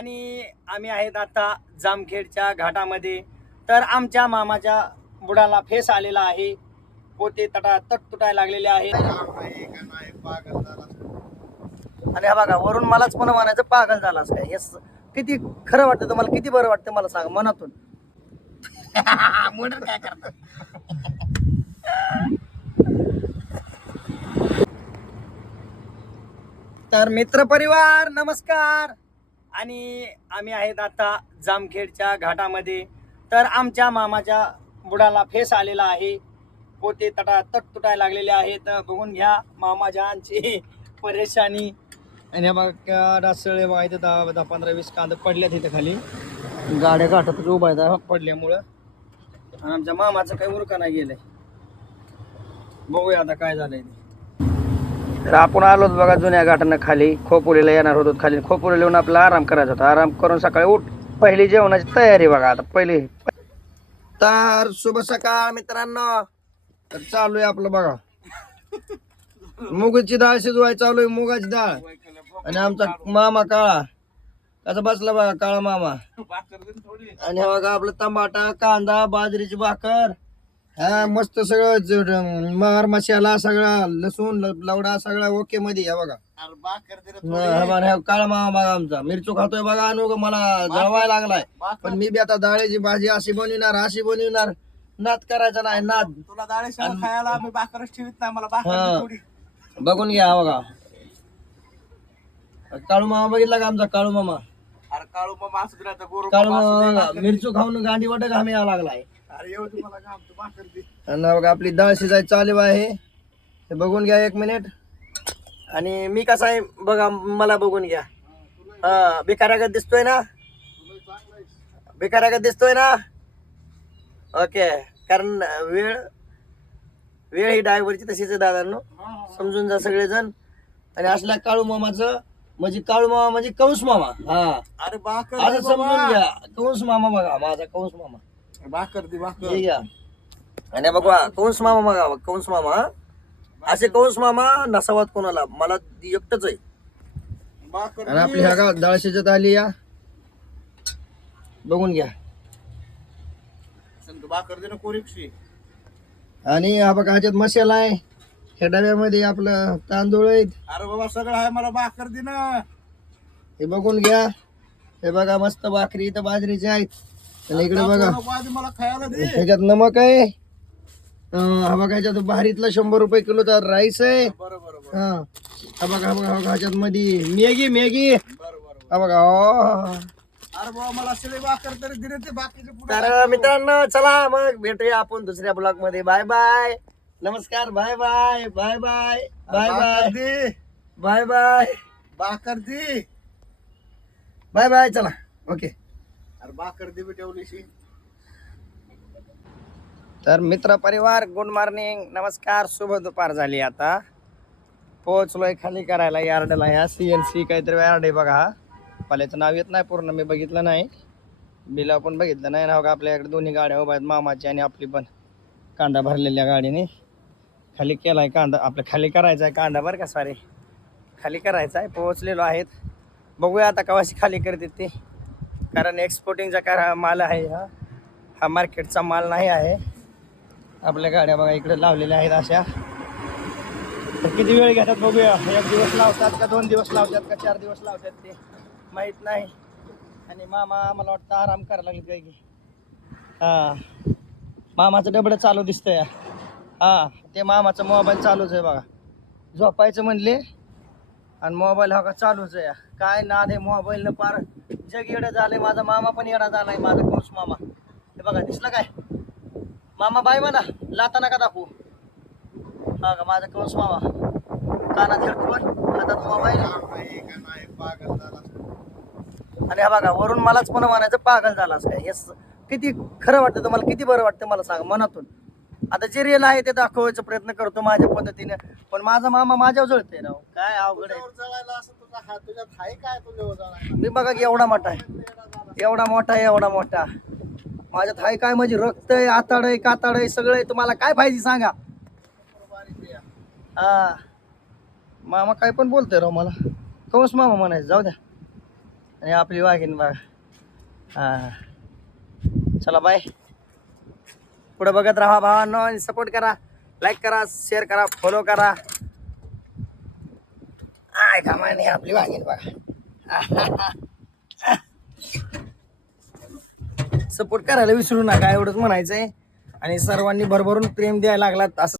आणि आम्ही आहेत आता जामखेडच्या घाटामध्ये. तर आमच्या मामाच्या बुडाला फेस आलेला आहे. पोते तट तुटायला लागलेले आहे. आणि हा बघा वरून मलाच पण म्हणायचं पागल झालास काय. हे किती खरं वाटतं तुम्हाला, किती बरं वाटतं मला सांगा मनातून. म्हणून काय करणार. तर मित्रपरिवार नमस्कार. आणि आम्ही आहेत आता जामखेडच्या घाटामध्ये. तर आमच्या मामाच्या बुडाला फेस आलेला आहे. पोते तट तुटायला लागलेले आहेत. बघून घ्या मामाजांची परेशानी. आणि हे बघा डासळे बघा इथे 10-15-20 कांदे पडल्यात इथे खाली. गाड्या घाटातच उभा आहेत पडल्यामुळं. आणि आमच्या मामाचं काही उरका नाही गेलंय. बघूया आता काय झालंय. तर आपण आलोच बघा जुन्या घाटानं खाली. खोपोलीला येणार होतो. खाली खोपोलीला येऊन आपला आराम करायचा होता. आराम करून सकाळी उठ पहिली जेवणाची तयारी बघा आता पहिली. तर शुभ सकाळ मित्रांनो. तर चालू आहे आपलं बघा मुगाची डाळ शिजवाय चालू आहे. मुगाची डाळ. आणि आमचा मामा काळा कसा बसला बघा काळा मामा. आणि बघा आपलं टमाटा कांदा बाजरीची भाकर. हा मस्त सगळं मार मसाला सगळा लसूण लवडा सगळा ओके मध्ये. हा बघा काळा मामा बघा आमचा मिरचू खातोय बघा. आणि मला जळवायला लागलाय. पण मी बी आता डाळीची भाजी अशी बनविणार नाद करायचा नाही. नाद तुला डाळीशिवाय खायला मी भाकरच ठेवीत नाही. मला भाकर थोडी बघून घ्या. बघा काळू मामा बघितला का आमचा काळू मामा. अरे काळू मामा असू दे गोरू काळू मामा मिरचू खाऊन गांडी वाट घामी यावं लागलाय. अरे येऊ तुम्हाला काम तू भाकर दे. आणि बघा आपली डाळ शिजाय चालू आहे. हे बघून घ्या 1 मिनिट. आणि मी कसा आहे बघा मला बघून घ्या. हा बेकारागत दिसतोय ना. बेकारागत दिसतोय ना. ओके कारण वेळ ही ड्रायव्हरची तशीच आहे दादांनो. समजून जा सगळेजण. आणि असल्या काळू मामाचं म्हणजे काळू मामा म्हणजे कंस मामा. हा अरे भाकर असं समजून घ्या. कंस मामा बघा माझा कंस मामा. भाकर दे भाकर. ठीक आहे. आणि बघा कंस मामा बघा कंस मामा. असे कंस मामा नसावात कोणाला. मला एकटच आहे. भाकर आणि आपली ह्या डाळ शिजत आली या बघून घ्या. भाकर दे ना कोरिक्षी. आणि हा बघा ह्याच्यात मसाला आहे. ह्या डब्यामध्ये आपलं तांदूळ आहेत. अरे बाबा सगळं आहे मला भाकर दे ना. हे बघून घ्या. हे बघा मस्त भाकरी इथं बाजरीची आहेत. आणि इकडे बघा मला खायला दे. ह्याच्यात नमक आहे. हा बघा ह्याच्यात भारीतला 100 रुपये किलोचा राईस आहे. बरोबर हा हा बघा ह्याच्यात मध्ये मॅगी. हा बघा अरे बाबा मला सगळे भाकर तरी दिले ते बाकीचे पुढे. तर मित्रांनो चला मग भेटूया आपण दुसऱ्या ब्लॉग मध्ये. बाय बाय नमस्कार. Bye bye bye bye bye bye दे बाय बाय भाकर दे. बाय बाय चला ओके. अरे भाकर दे ठेवलीशी. तर मित्र परिवार गुड मॉर्निंग नमस्कार. शुभ दुपार झाली. आता पोहोचलोय खाली करायला यार्डला. ह्या CNC काहीतरी यार्ड आहे बघा. हा पाल्याचं नाव येत नाही पूर्ण मी बघितलं नाही. बिला पण बघितलं नाही ना. आपल्याकडे दोन्ही गाड्या उभ्या आहेत मामाची आणि आपली पण. कांदा भरलेल्या गाडीने खाली केलाय कांदा. आपलं खाली करायचा आहे कांदा बरं का. सॉरी खाली करायचा आहे. पोहोचलेलो आहेत. बघूया आता कवाशी खाली करते ते. कारण एक्सपोर्टिंगचा माल आहे. हा मार्केटचा माल नाही आहे. आपल्या गाड्या बघा इकडे लावलेल्या आहेत अशा. तर किती वेळ घेतात बघूया. 1 दिवस लावतात का 2 दिवस लावतात का 4 दिवस लावतात ते माहीत नाही. आणि मामा मला वाटतं आराम करायला लागले काय की. हा मामाचं डबडं चालू दिसतंय. हा ते मामाचा मोबाईल चालूच आहे बघा. झोपायचं म्हणले आणि मोबाईल हा का चालूच आहे. काय नाद आहे मोबाईलनं पार जग येडं झालंय. माझा मामा पण येडा झालाय. माझा कंस मामा. हे बघा दिसलं काय मामा. बाय म्हणा लाता नका दाखवू. हा का माझा कंस मामा. कानात हेडफोन हातात मोबाईल. आणि हा बघा वरून मलाच पण म्हणायचं पागल झालास काय. हे किती खरं वाटतं तुम्हाला, किती बरं वाटतं मला सांगा मनातून. आता जे रिअल आहे ते दाखवायचा प्रयत्न करतो माझ्या पद्धतीने. पण माझा मामा माझ्यावर जळतोय राव. काय अवघड आहे. तुझ्यात हाय काय तुझ्यावर जळायला. मी बघा की एवढा मोठा आहे. एवढा मोठा माझ्यात हाय काय म्हणजे रक्त आहे आताड आहे काताड आहे सगळं आहे. तुम्हाला काय पाहिजे सांगा. हा मामा काय पण बोलतोय राव मला. कंस मामा म्हणायचं जाऊ द्या. आणि आपली वाघीण बघा. हा चला बाय. पुढे बघत राहा भावांनो आणि सपोर्ट करा, लाईक करा, शेअर करा, फॉलो करा. आय का माने आपली वाघीण बघा. सपोर्ट करायला विसरू नका एवढंच म्हणायचंय. आणि सर्वांनी भरभरून प्रेम द्यायला लागलात असं